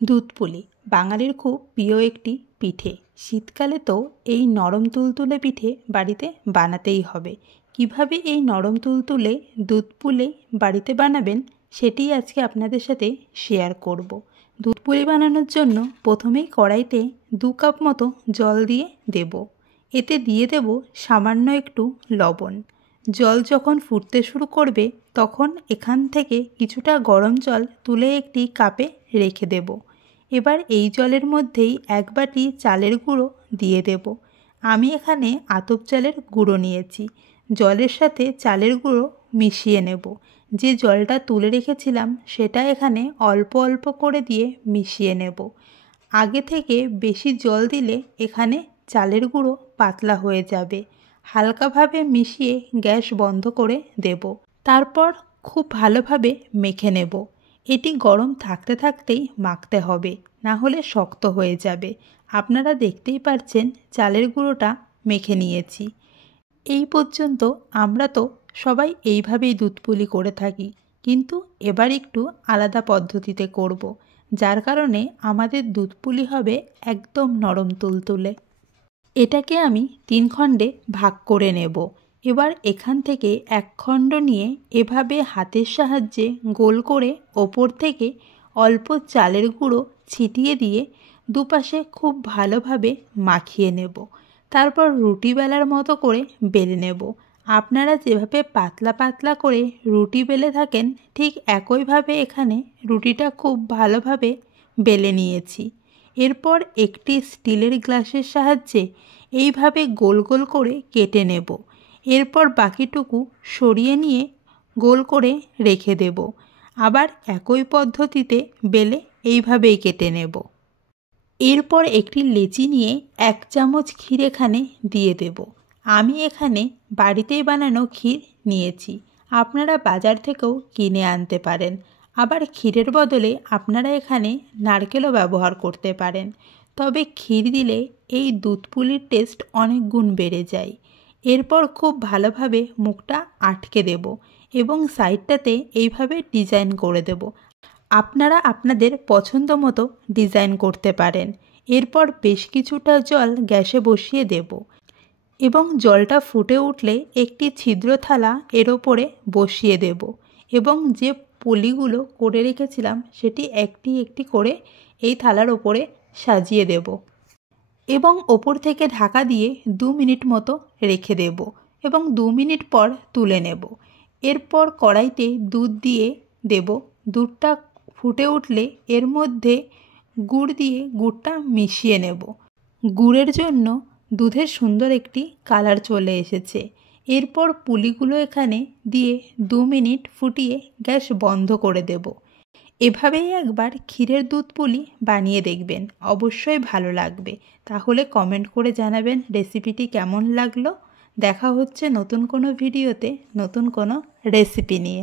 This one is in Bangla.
দুধ পুলি বাঙালির খুব প্রিয় একটি পিঠে। শীতকালে তো এই নরম তুলতুলে পিঠে বাড়িতে বানাতেই হবে। কিভাবে এই নরম তুলতুলে দুধ পুলি বাড়িতে বানাবেন সেটিই আজকে আপনাদের সাথে শেয়ার করব। দুধ পুলি বানানোর জন্য প্রথমেই কড়াইতে 2 কাপ মতো জল দিয়ে দেব। এতে দিয়ে দেব সামান্য একটু লবণ। জল যখন ফুটতে শুরু করবে তখন এখান থেকে কিছুটা গরম জল তুলে একটি কাপে রেখে দেব। এবার এই জলের মধ্যেই 1 বাটি চালের গুঁড়ো দিয়ে দেব। আমি এখানে আতপ চালের গুঁড়ো নিয়েছি। জলের সাথে চালের গুঁড়ো মিশিয়ে নেব। যে জলটা তুলে রেখেছিলাম সেটা এখানে অল্প অল্প করে দিয়ে মিশিয়ে নেব। আগে থেকে বেশি জল দিলে এখানে চালের গুঁড়ো পাতলা হয়ে যাবে। হালকাভাবে মিশিয়ে গ্যাস বন্ধ করে দেব। তারপর খুব ভালোভাবে মেখে নেব। এটি গরম থাকতে থাকতেই মাখতে হবে, না হলে শক্ত হয়ে যাবে। আপনারা দেখতেই পাচ্ছেন চালের গুঁড়োটা মেখে নিয়েছি। এই পর্যন্ত আমরা তো সবাই এইভাবেই দুধ পুলি করে থাকি, কিন্তু এবার একটু আলাদা পদ্ধতিতে করব, যার কারণে আমাদের দুধ পুলি হবে একদম নরম তুলতুলে। এটাকে আমি 3 খণ্ডে ভাগ করে নেব। এবার এখান থেকে 1 খণ্ড নিয়ে এভাবে হাতের সাহায্যে গোল করে ওপর থেকে অল্প চালের গুঁড়ো ছিটিয়ে দিয়ে দুপাশে খুব ভালোভাবে মাখিয়ে নেব। তারপর রুটি বেলার মতো করে বেলে নেব। আপনারা যেভাবে পাতলা পাতলা করে রুটি বেলে থাকেন ঠিক একইভাবে এখানে রুটিটা খুব ভালোভাবে বেলে নিয়েছি। এরপর একটি স্টিলের গ্লাসের সাহায্যে এইভাবে গোল গোল করে কেটে নেব। এরপর বাকিটুকু সরিয়ে নিয়ে গোল করে রেখে দেব। আবার একই পদ্ধতিতে বেলে এইভাবেই কেটে নেব। এরপর একটি লেচি নিয়ে 1 চামচ ক্ষীর এখানে দিয়ে দেব। আমি এখানে বাড়িতেই বানানো ক্ষীর নিয়েছি। আপনারা বাজার থেকেও কিনে আনতে পারেন। আবার ক্ষীরের বদলে আপনারা এখানে নারকেলও ব্যবহার করতে পারেন। তবে ক্ষীর দিলে এই দুধ পুলির টেস্ট অনেক গুণ বেড়ে যায়। এরপর খুব ভালোভাবে মুখটা আটকে দেব এবং সাইডটাতে এইভাবে ডিজাইন করে দেব। আপনারা আপনাদের পছন্দ মতো ডিজাইন করতে পারেন। এরপর বেশ কিছুটা জল গ্যাসে বসিয়ে দেব এবং জলটা ফুটে উঠলে একটি ছিদ্র থালা এর ওপরে বসিয়ে দেব এবং যে পুলিগুলো করে রেখেছিলাম সেটি একটি একটি করে এই থালার ওপরে সাজিয়ে দেব এবং ওপর থেকে ঢাকা দিয়ে 2 মিনিট মতো রেখে দেব এবং 2 মিনিট পর তুলে নেব। এরপর কড়াইতে দুধ দিয়ে দেব। দুধটা ফুটে উঠলে এর মধ্যে গুড় দিয়ে গুড়টা মিশিয়ে নেব। গুড়ের জন্য দুধের সুন্দর একটি কালার চলে এসেছে। এরপর পুলিগুলো এখানে দিয়ে 2 মিনিট ফুটিয়ে গ্যাস বন্ধ করে দেব। এভাবেই একবার ক্ষীরের দুধ পুলি বানিয়ে দেখবেন, অবশ্যই ভালো লাগবে। তাহলে কমেন্ট করে জানাবেন রেসিপিটি কেমন লাগলো। দেখা হচ্ছে নতুন কোনো ভিডিওতে নতুন কোনো রেসিপি নিয়ে।